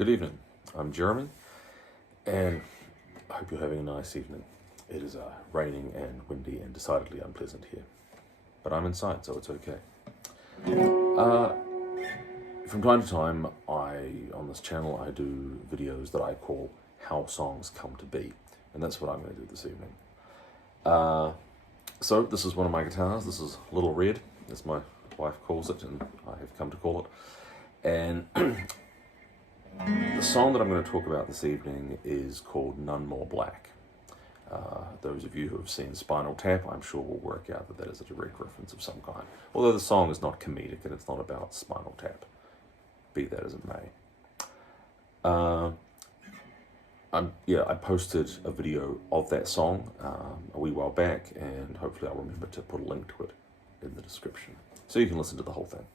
Good evening. I'm Jeremy, and I hope you're having a nice evening. It is raining and windy and decidedly unpleasant here, but I'm inside, so it's okay. From time to time, on this channel, I do videos that I call How Songs Come to Be, and that's what I'm going to do this evening. So this is one of my guitars. This is Little Red, as my wife calls it, and I have come to call it. And the song that I'm going to talk about this evening is called None More Black. Those of you who have seen Spinal Tap, I'm sure will work out that that is a direct reference of some kind. Although the song is not comedic and it's not about Spinal Tap, be that as it may. I posted a video of that song a wee while back, and hopefully I'll remember to put a link to it in the description, so you can listen to the whole thing.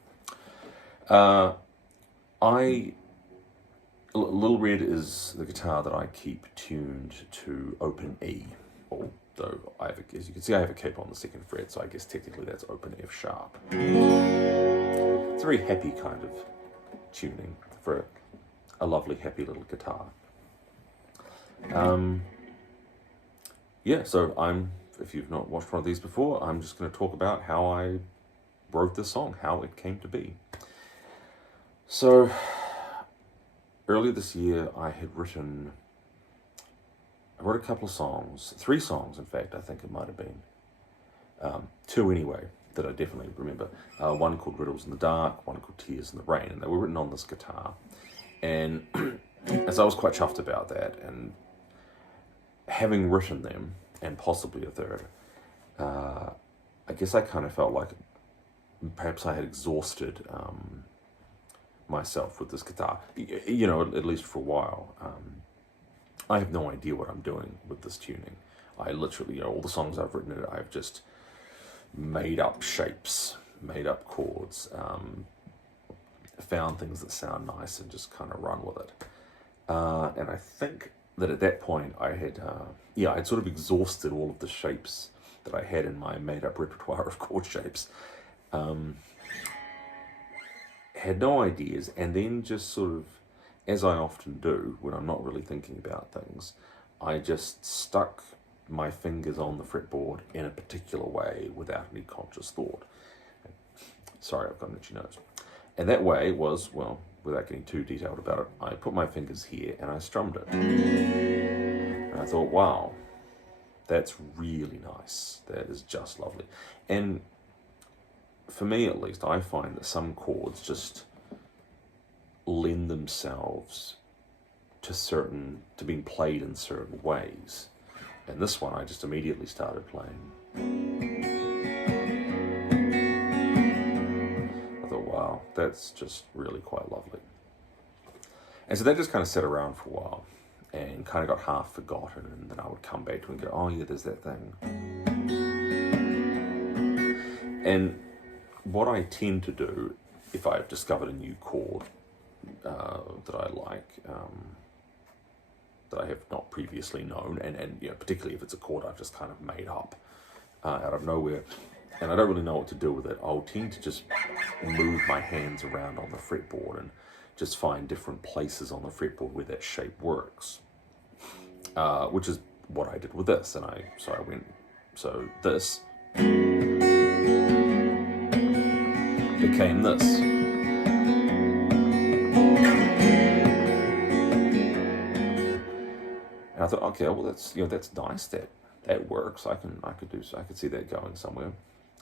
Little Red is the guitar that I keep tuned to open E, although as you can see, I have a cape on the second fret, so I guess technically that's open F sharp. It's a very happy kind of tuning for a lovely, happy little guitar. So if you've not watched one of these before, I'm just going to talk about how I wrote this song, how it came to be. So, earlier this year, I wrote a couple of songs, 3 songs in fact, I think it might have been. 2 anyway, that I definitely remember. One called Riddles in the Dark, one called Tears in the Rain, and they were written on this guitar. And as I was quite chuffed about that, and having written them, and possibly a third, I guess I kind of felt like perhaps I had exhausted myself with this guitar, at least for a while. I have no idea what I'm doing with this tuning. I literally, all the songs I've written, I've just made up shapes, made up chords, found things that sound nice and just kind of run with it. And I think that at that point I had, I'd sort of exhausted all of the shapes that I had in my made up repertoire of chord shapes. Had no ideas, and then just sort of, as I often do when I'm not really thinking about things, I just stuck my fingers on the fretboard in a particular way without any conscious thought. Sorry, I've got an itchy nose. And that way was, well, without getting too detailed about it, I put my fingers here and I strummed it. And I thought, wow, that's really nice. That is just lovely. And for me at least, I find that some chords just lend themselves to being played in certain ways. And this one I just immediately started playing. I thought, wow, that's just really quite lovely. And so that just kind of sat around for a while and kind of got half forgotten, and then I would come back to it and go, oh yeah, there's that thing. And what I tend to do, if I've discovered a new chord that I like, that I have not previously known, and particularly if it's a chord I've just kind of made up out of nowhere, and I don't really know what to do with it, I'll tend to just move my hands around on the fretboard and just find different places on the fretboard where that shape works, which is what I did with this. And so this became this. And I thought, okay, well that's nice. That works. I could see that going somewhere.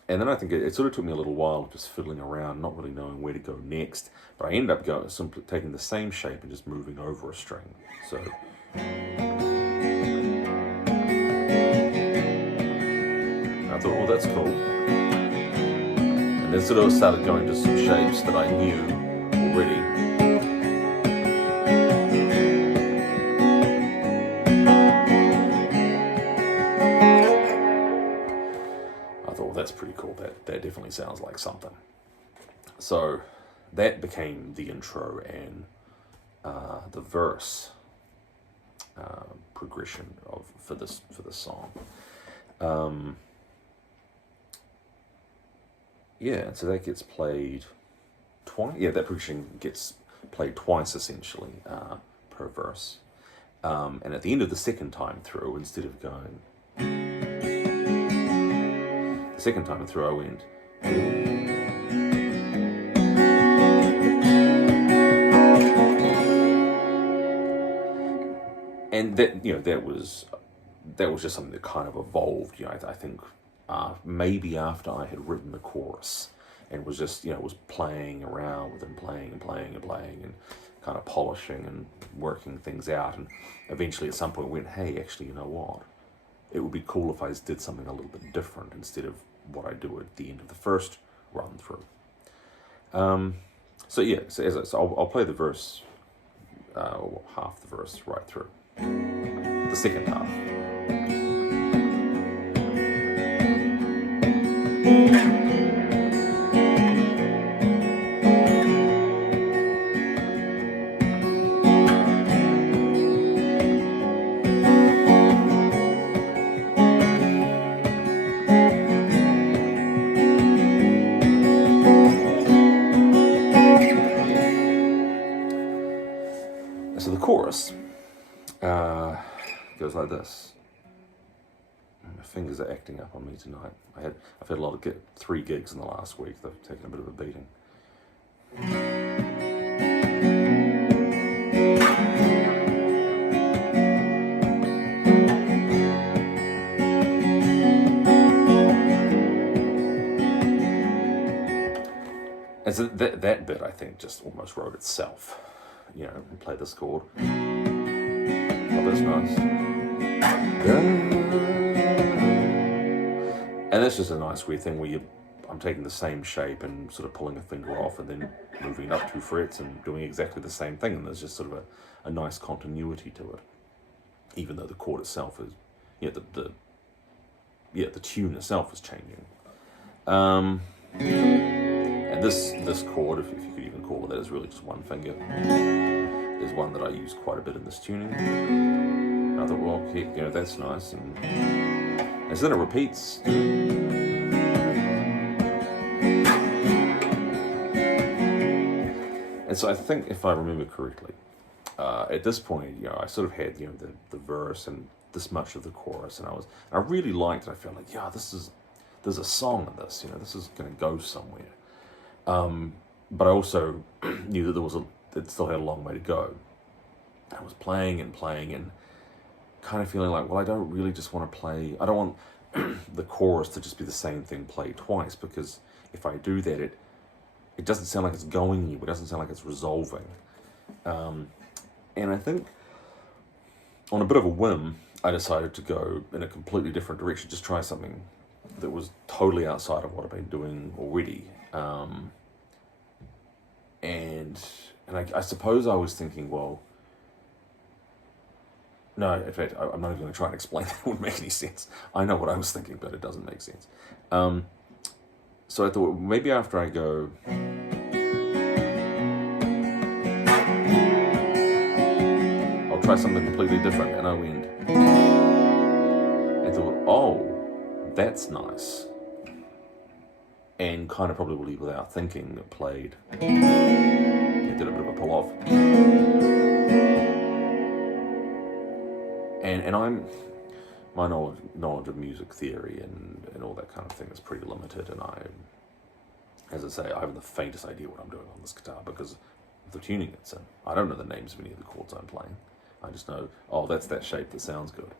And then I think it sort of took me a little while just fiddling around, not really knowing where to go next. But I ended up simply taking the same shape and just moving over a string. So I thought, well, that's cool. And then sort of started going to some shapes that I knew already. I thought, well, that's pretty cool. That definitely sounds like something. So that became the intro and the verse progression for this song. And so that gets played twice. Yeah, that progression gets played twice essentially per verse. And at the end of the second time through, instead of going, the second time through I went, and that, you know, that was just something that kind of evolved. You know, I think maybe after I had written the chorus and was just, you know, was playing around with it and playing and playing and playing and kind of polishing and working things out, and eventually at some point went, hey, actually, you know what? It would be cool if I did something a little bit different instead of what I do at the end of the first run through. So yeah, so I'll play the verse, half the verse right through. The second half. So the chorus goes like this. My fingers are acting up on me tonight. I've had a lot of 3 gigs in the last week. They've taken a bit of a beating. And so that bit, I think, just almost wrote itself. You know, play this chord. Oh, that's nice. And that's just a nice weird thing where I'm taking the same shape and sort of pulling a finger off and then moving it up 2 frets and doing exactly the same thing. And there's just sort of a nice continuity to it, even though the chord itself is, you know, the tune itself is changing. And this chord, if you could even call it that, is really just one finger. There's one that I use quite a bit in this tuning. And I thought, well, okay, you know, that's nice. And so then it repeats. And so I think, if I remember correctly, at this point, you know, I sort of had, you know, the verse and this much of the chorus, and I really liked it. I felt like, yeah, there's a song in this, you know, this is going to go somewhere. But I also knew that it still had a long way to go. I was playing and kind of feeling like, well, I don't really just want to play. I don't want the chorus to just be the same thing played twice, because if I do that, it doesn't sound like it's going anywhere. It doesn't sound like it's resolving. And I think on a bit of a whim, I decided to go in a completely different direction, just try something that was totally outside of what I've been doing already. And I suppose I was thinking, well, no, in fact, I'm not even going to try and explain that. It wouldn't make any sense. I know what I was thinking, but it doesn't make sense. So I thought, maybe after I go, I'll try something completely different. And I went, and thought, oh, that's nice. And kind of probably without thinking, it played. It did a bit of a pull off. And my knowledge of music theory and all that kind of thing is pretty limited, and as I say, I haven't the faintest idea what I'm doing on this guitar because of the tuning it's in. I don't know the names of any of the chords I'm playing. I just know, oh, that's that shape that sounds good.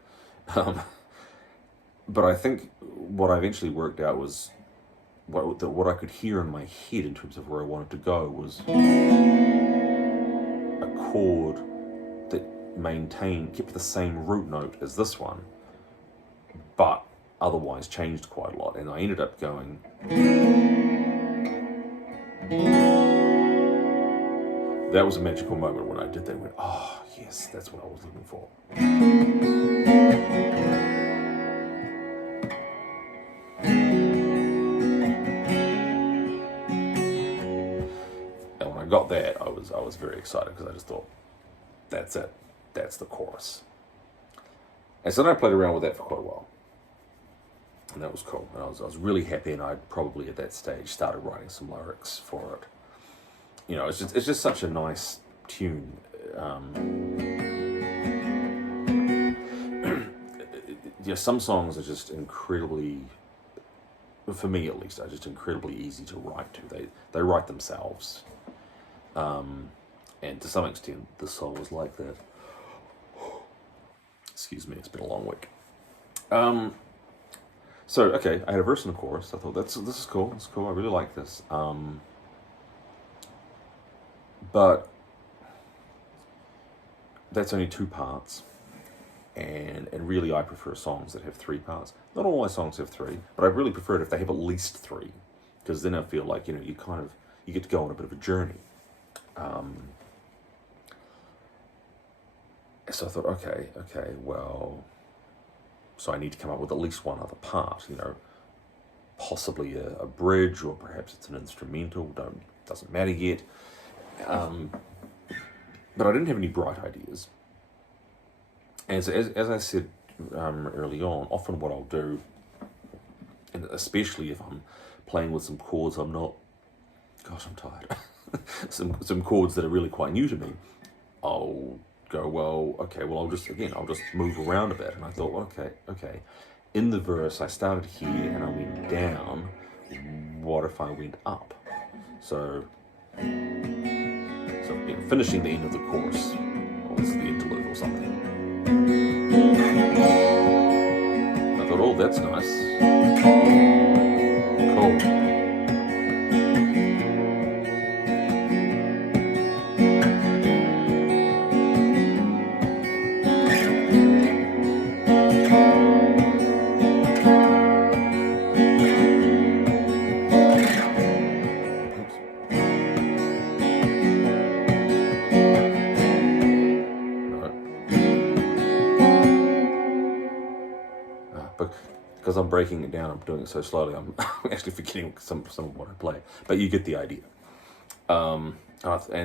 But I think what I eventually worked out was what I could hear in my head in terms of where I wanted to go was a chord that kept the same root note as this one, but otherwise changed quite a lot. And I ended up going, that was a magical moment when I did that. I went, oh yes, that's what I was looking for. And when I got that, I was very excited because I just thought, that's it. That's the chorus. And so then I played around with that for quite a while. And that was cool. And I was really happy, and I'd probably at that stage started writing some lyrics for it. You know, it's just such a nice tune. Yeah, some songs are just incredibly, for me at least, are just incredibly easy to write to. They write themselves, and to some extent, this song was like that. Excuse me, it's been a long week. So okay, I had a verse and a chorus. I thought this is cool. It's cool. I really like this. But that's only 2 parts, and really I prefer songs that have 3 parts. Not all my songs have 3, but I really prefer it if they have at least 3, because then I feel like you get to go on a bit of a journey. So I thought, okay, well, so I need to come up with at least one other part, possibly a bridge, or perhaps it's an instrumental. Doesn't matter yet. But I didn't have any bright ideas. And so as I said early on, often what I'll do, and especially if I'm playing with some chords I'm tired. some chords that are really quite new to me, I'll go, well, okay, well, I'll just move around a bit. And I thought, okay. In the verse, I started here and I went down. What if I went up? So finishing the end of the chorus, or it's the interlude or something. I thought, oh, that's nice. Cool. Because I'm breaking it down, I'm doing it so slowly, I'm actually forgetting some of what I play. But you get the idea. And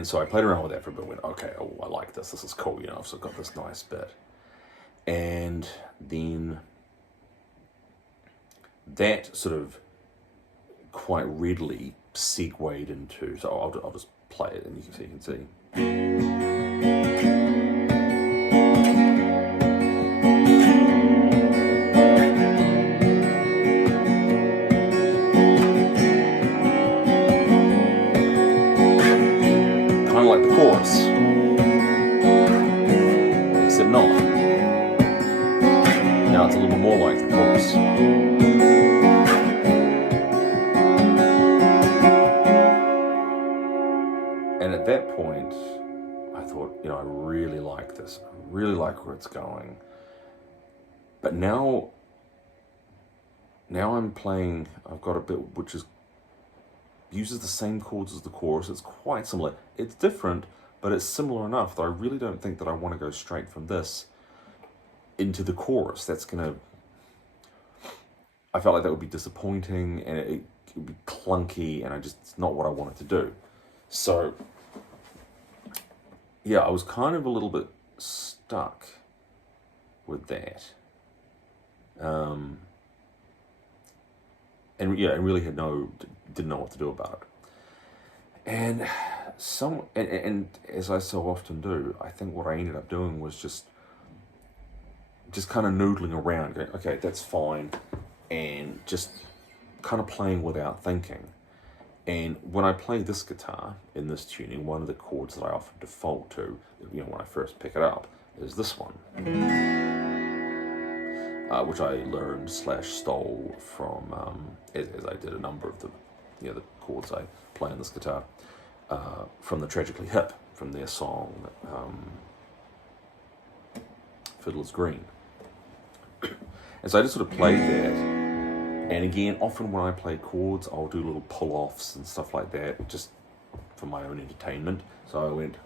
so I played around with that for a bit and went, okay, I like this. This is cool, so I've got this nice bit. And then that sort of quite readily segued into, so I'll just play it and you can see. Like the chorus, except not. Now it's a little more like the chorus. And at that point, I thought, I really like this. I really like where it's going. But now I'm playing, I've got a bit which uses the same chords as the chorus. It's quite similar. It's different, but it's similar enough that I really don't think that I want to go straight from this into the chorus. I felt like that would be disappointing, and it would be clunky, and it's not what I wanted to do. So, yeah, I was kind of a little bit stuck with that. And really didn't know what to do about it. And as I so often do, I think what I ended up doing was just kind of noodling around, going, okay, that's fine, and just kind of playing without thinking. And when I play this guitar in this tuning, one of the chords that I often default to, when I first pick it up, is this one. Which I learned / stole from, as I did a number of the chords I play on this guitar, from the Tragically Hip, from their song Fiddler's Green. And so I just sort of played that, and again, often when I play chords, I'll do little pull-offs and stuff like that, just for my own entertainment. So I went...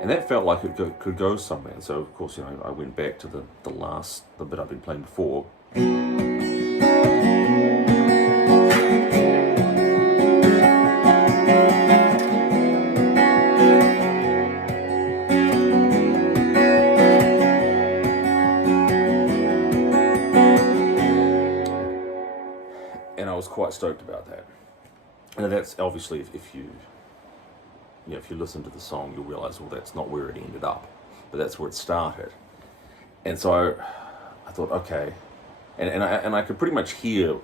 And that felt like it could go somewhere. And so, of course, I went back to the bit I've been playing before. quite stoked about that. And that's obviously, if you listen to the song, you'll realize, well, that's not where it ended up, but that's where it started. And so I thought, okay, and I could pretty much hear,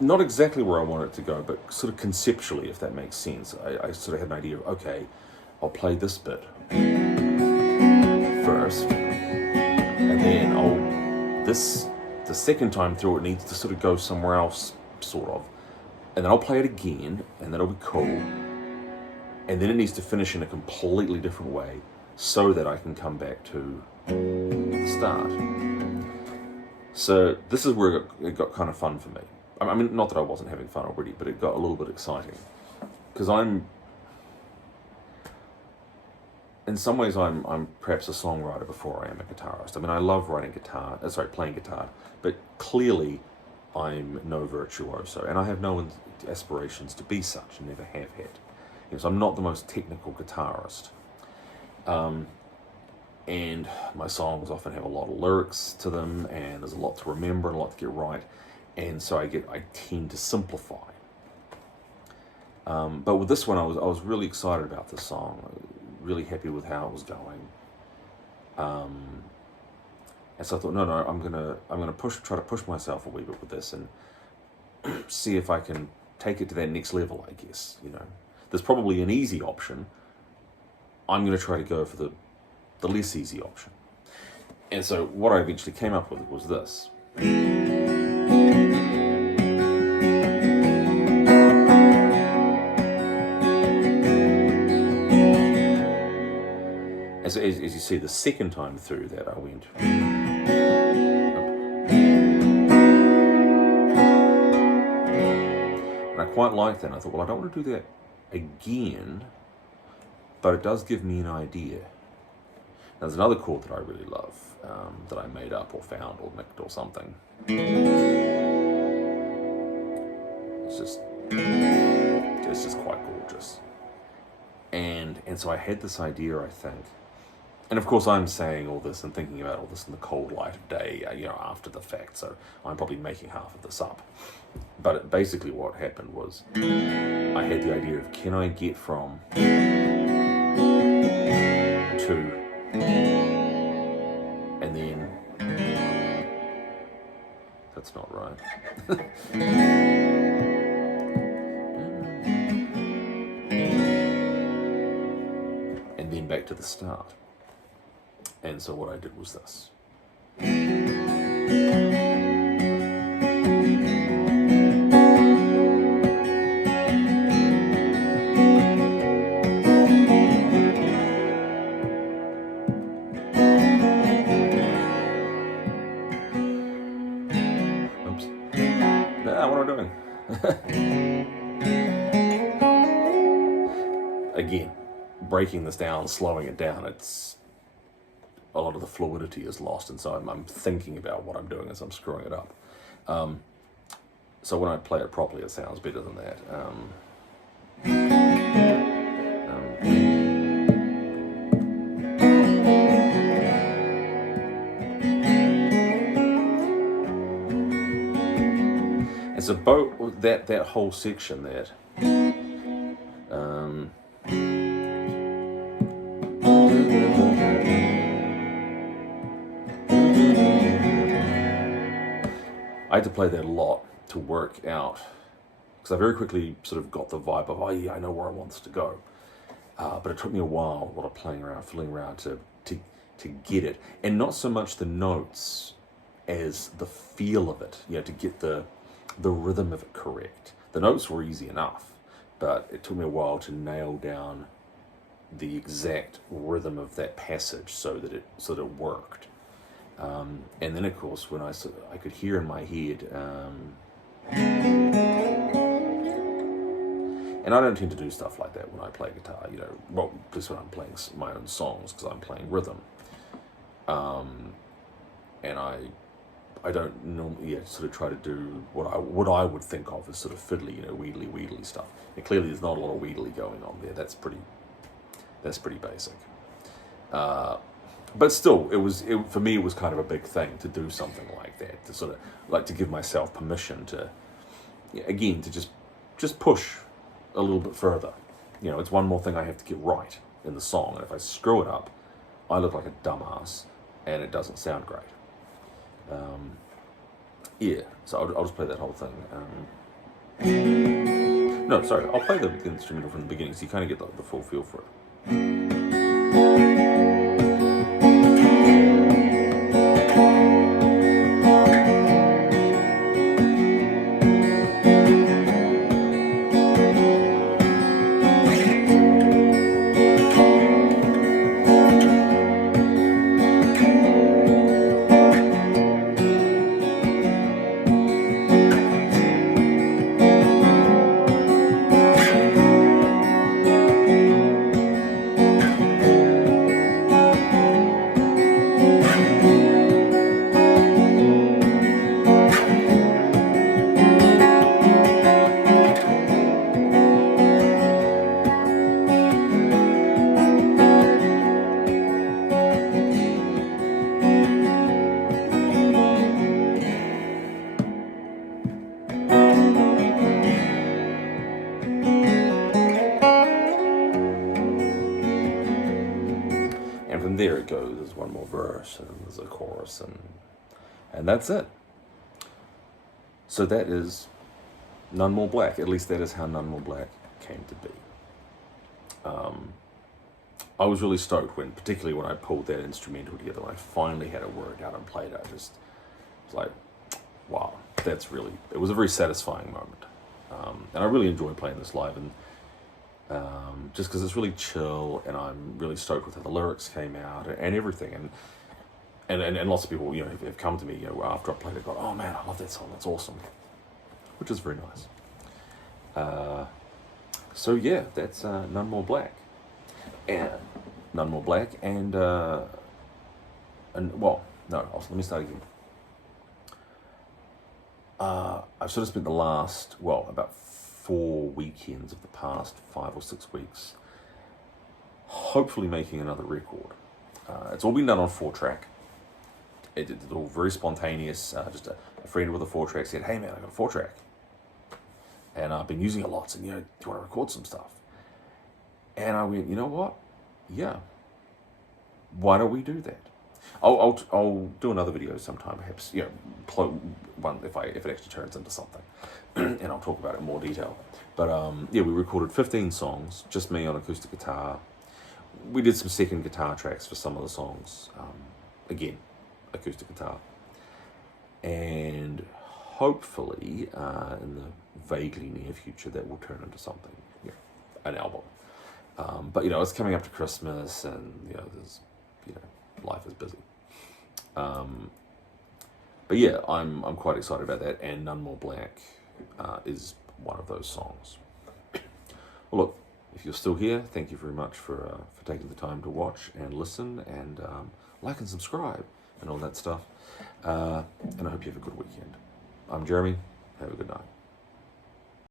not exactly where I wanted it to go, but sort of conceptually, if that makes sense. I sort of had an idea of, okay, I'll play this bit first, and then the second time through, it needs to sort of go somewhere else, sort of, and then I'll play it again, and that'll be cool, and then it needs to finish in a completely different way so that I can come back to the start. So this is where it got kind of fun for me. I mean, not that I wasn't having fun already, but it got a little bit exciting. Because in some ways, I'm perhaps a songwriter before I am a guitarist. I mean, I love playing guitar, but clearly I'm no virtuoso, and I have no aspirations to be such, and never have had. So I'm not the most technical guitarist. And my songs often have a lot of lyrics to them, and there's a lot to remember and a lot to get right, and so I tend to simplify. But with this one, I was really excited about this song, really happy with how it was going, and so I thought, no, I'm gonna try to push myself a wee bit with this, and see if I can take it to that next level. I guess there's probably an easy option. I'm going to try to go for the less easy option. And so what I eventually came up with was this. As you see, the second time through that I went. And I quite liked that. And I thought, well, I don't want to do that again, but it does give me an idea. Now, there's another chord that I really love, that I made up or found or nicked or something. It's just quite gorgeous. And so I had this idea, I think. And of course, I'm saying all this and thinking about all this in the cold light of day, after the fact. So I'm probably making half of this up. But basically, what happened was I had the idea of, can I get from to, and then that's not right. And then back to the start. And so what I did was this. Oops. What am I doing? Again, breaking this down, slowing it down, a lot of the fluidity is lost, and so I'm thinking about what I'm doing as I'm screwing it up. So when I play it properly, it sounds better than that. And so both that whole section that. I had to play that a lot to work out, because I very quickly sort of got the vibe of, oh yeah, I know where I want this to go. But it took me a while, a lot of playing around, fiddling around to get it. And not so much the notes as the feel of it, to get the rhythm of it correct. The notes were easy enough, but it took me a while to nail down the exact rhythm of that passage so that it worked. And then, of course, when I could hear in my head, and I don't tend to do stuff like that when I play guitar, well, just when I'm playing my own songs, because I'm playing rhythm. And I don't normally sort of try to do what I would think of as sort of fiddly, wheedly stuff. And clearly there's not a lot of wheedly going on there. That's pretty basic. But still, for me, it was kind of a big thing to do something like that, to sort of, like, to give myself permission to again, to just push a little bit further. It's one more thing I have to get right in the song, and if I screw it up, I look like a dumbass, and it doesn't sound great. Yeah, so I'll just play that whole thing. No, sorry, I'll play the instrumental from the beginning, so you kind of get the full feel for it. And from there it goes. There's one more verse, and there's a chorus, and that's it. So that is None More Black. At least that is how None More Black came to be. I was really stoked particularly when I pulled that instrumental together, when I finally had it worked out and played it. I just was like, wow, it was a very satisfying moment. And I really enjoy playing this live, and just because it's really chill, and I'm really stoked with how the lyrics came out and everything, and lots of people have come to me after I played it, go, oh man, I love that song, that's awesome, which is very nice. So yeah, that's None More Black, and None More Black, and well, no, let me start again. I've sort of spent the last, about 4 weekends of the past 5 or 6 weeks hopefully making another record. It's all been done on 4-track. It's all very spontaneous. Just a friend with a 4-track said, hey man, I got a 4-track. And I've been using it lots, and do you want to record some stuff? And I went, you know what? Yeah. Why don't we do that? I'll do another video sometime, perhaps, one if it actually turns into something, and I'll talk about it in more detail. But we recorded 15 songs, just me on acoustic guitar. We did some second guitar tracks for some of the songs, again, acoustic guitar, and hopefully in the vaguely near future that will turn into something, an album. But it's coming up to Christmas, and there's life is busy. But yeah, I'm quite excited about that, and None More Black is one of those songs. Well, look, if you're still here, thank you very much for taking the time to watch and listen, and like and subscribe and all that stuff. And I hope you have a good weekend. I'm Jeremy. Have a good night.